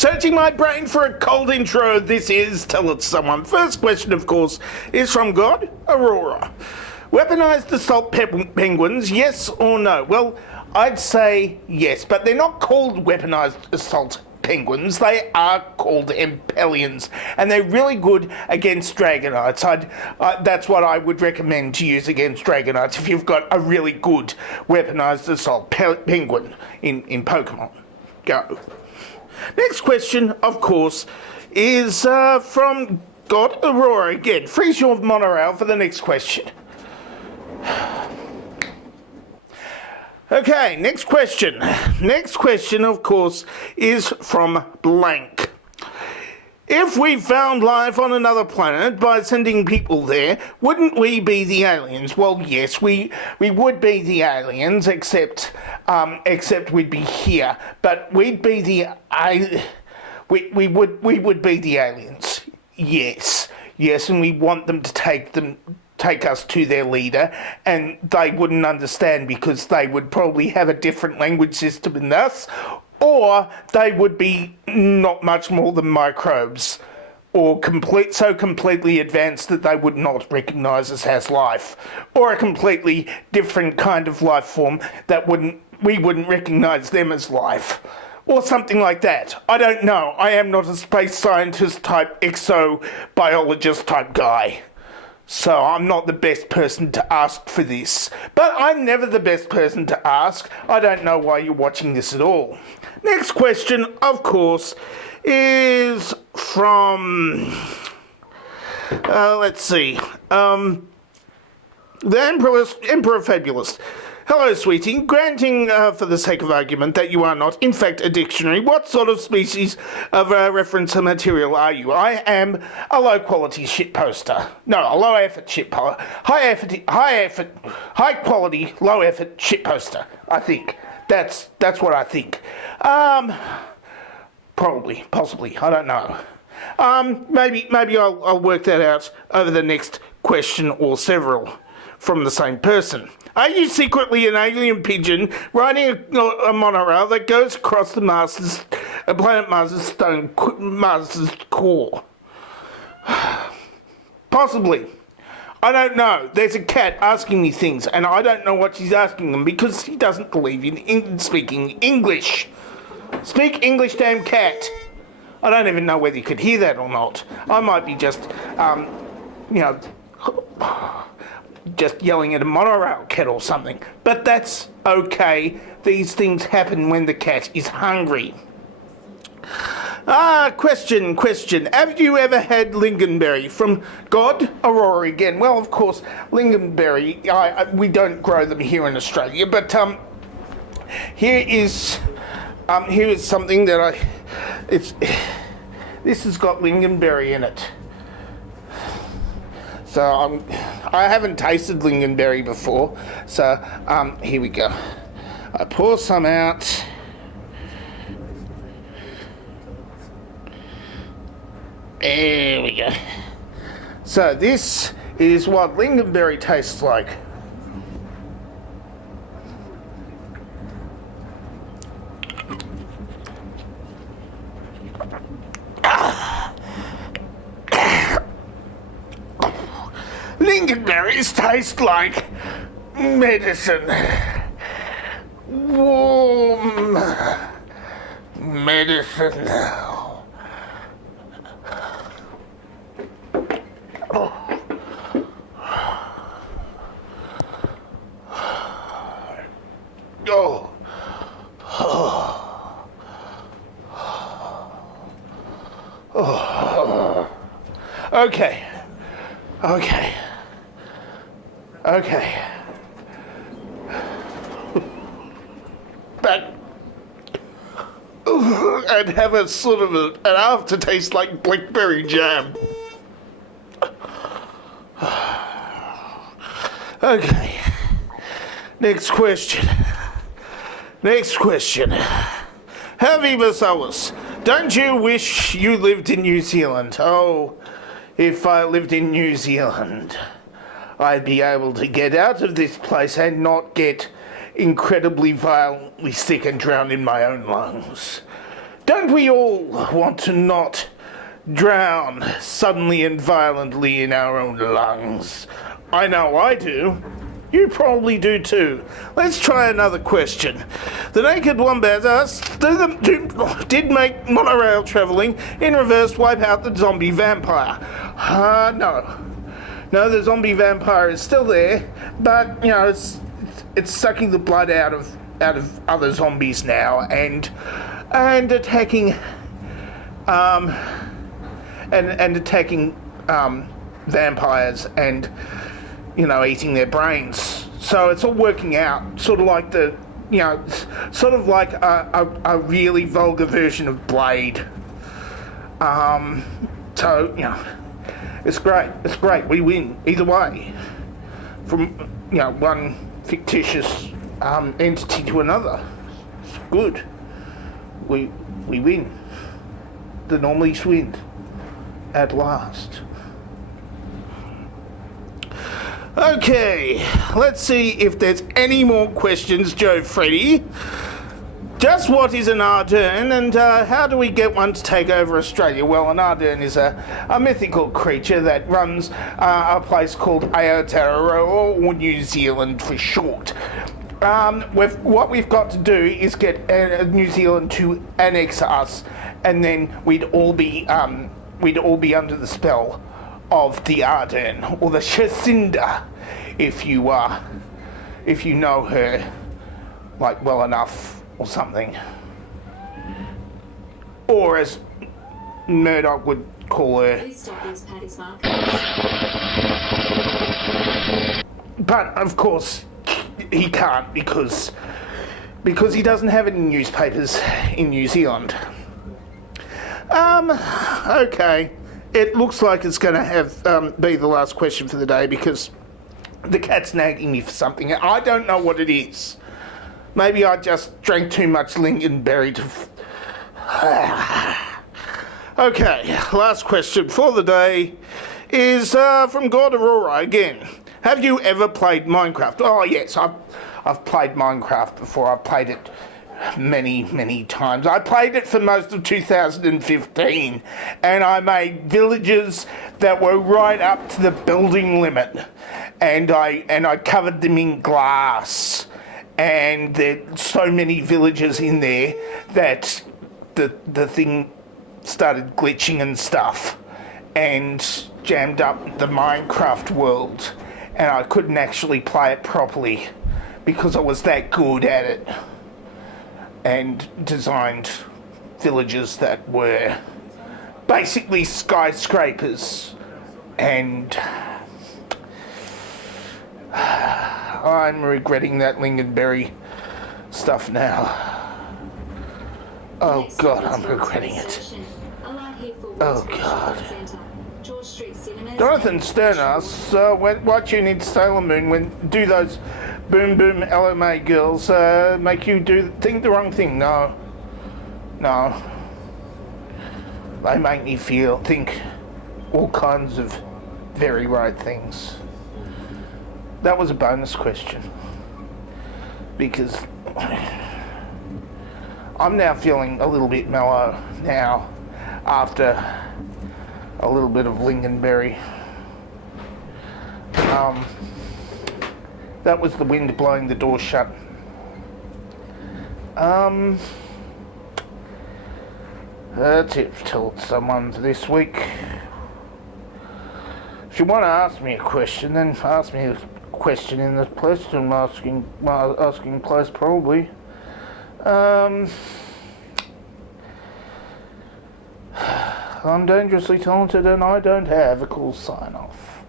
Searching my brain for a cold intro, this is Tell It Someone. First question, of course, is from God, Aurora. Weaponized assault penguins, yes or no? Well, I'd say yes, but they're not called weaponized assault penguins. They are called Impellions, and they're really good against Dragonites. That's what I would recommend to use against Dragonites if you've got a really good weaponized assault penguin in Pokemon Go. Next question, of course, is from God Aurora again. Freeze your monorail for the next question. Okay, next question. Next question, of course, is from Blank. If we found life on another planet by sending people there, wouldn't we be the aliens? Well, yes, we would be the aliens, except we'd be here. But we'd be the we would be the aliens. Yes, and we want them to take us to their leader, and they wouldn't understand because they would probably have a different language system than us, or they would be not much more than microbes, or so completely advanced that they would not recognise us as life, or a completely different kind of life form that we wouldn't recognise them as life, or something like that. I don't know. I am not a space scientist type exobiologist type guy. So I'm not the best person to ask for this. But I'm never the best person to ask. I don't know why you're watching this at all. Next question, of course, is from... let's see. The Emperor Fabulous. Hello, sweetie. Granting, for the sake of argument, that you are not, in fact, a dictionary, what sort of species of reference material are you? I am a low-quality shit poster. No, a low-effort shit poster. High-quality, low-effort shit poster, I think. That's what I think. Probably, possibly, I don't know. Maybe I'll work that out over the next question or several from the same person. Are you secretly an alien pigeon riding a monorail that goes across the planet Mars's core? Possibly. I don't know. There's a cat asking me things, and I don't know what she's asking them because he doesn't believe in speaking English. Speak English, damn cat. I don't even know whether you could hear that or not. I might be just, just yelling at a monorail cat or something. But that's okay. These things happen when the cat is hungry. Question. Have you ever had lingonberry? From God Aurora again. Well, of course, lingonberry, we don't grow them here in Australia, but here is something that this has got lingonberry in it. So I haven't tasted lingonberry before, so here we go. I pour some out. There we go. So this is what lingonberry tastes like. Lingonberries taste like medicine. Warm medicine. Okay. But and have a sort of an aftertaste like blackberry jam. Okay. Next question. Hervivus Solus. Don't you wish you lived in New Zealand? Oh, if I lived in New Zealand, I'd be able to get out of this place and not get incredibly violently sick and drown in my own lungs. Don't we all want to not drown suddenly and violently in our own lungs? I know I do. You probably do too. Let's try another question. The Naked Wombat asks, did make monorail travelling in reverse wipe out the zombie vampire? No. No, the zombie vampire is still there, but, it's sucking the blood out of other zombies now and attacking and attacking vampires and eating their brains. So it's all working out, sort of like a really vulgar version of Blade. It's great. We win either way, from one fictitious entity to another. It's good. We win. The normies win at last. Okay, let's see if there's any more questions, Joe Freddy. Just what is an Ardern, and how do we get one to take over Australia? Well, an Ardern is a mythical creature that runs a place called Aotearoa, or New Zealand for short. What we've got to do is get New Zealand to annex us, and then we'd all be under the spell of the Ardern, or the Shacinda, if you know her well enough or something, or as Murdoch would call her. Please stop these Paddy's markers. But of course he can't because he doesn't have any newspapers in New Zealand. Okay. It looks like it's going to have be the last question for the day because the cat's nagging me for something. I don't know what it is. Maybe I just drank too much lingonberry to... Okay, last question for the day is from God Aurora again. Have you ever played Minecraft? Oh yes, I've played Minecraft before. I've played it many times. I played it for most of 2015 and I made villages that were right up to the building limit, and I covered them in glass, and there's so many villages in there that the thing started glitching and stuff and jammed up the Minecraft world, and I couldn't actually play it properly because I was that good at it, and designed villages that were basically skyscrapers, and I'm regretting that lingonberry stuff now. Oh God, I'm regretting it. Oh God. Jonathan Stern asks, why tune into Sailor Moon when do those boom boom LMA girls make you think the wrong thing? No. They make me think all kinds of very right things. That was a bonus question because I'm now feeling a little bit mellow now after a little bit of lingonberry. That was the wind blowing the door shut. That's it till someone this week. If you want to ask me a question, then ask me a question in the question asking place probably. I'm dangerously talented and I don't have a cool sign off.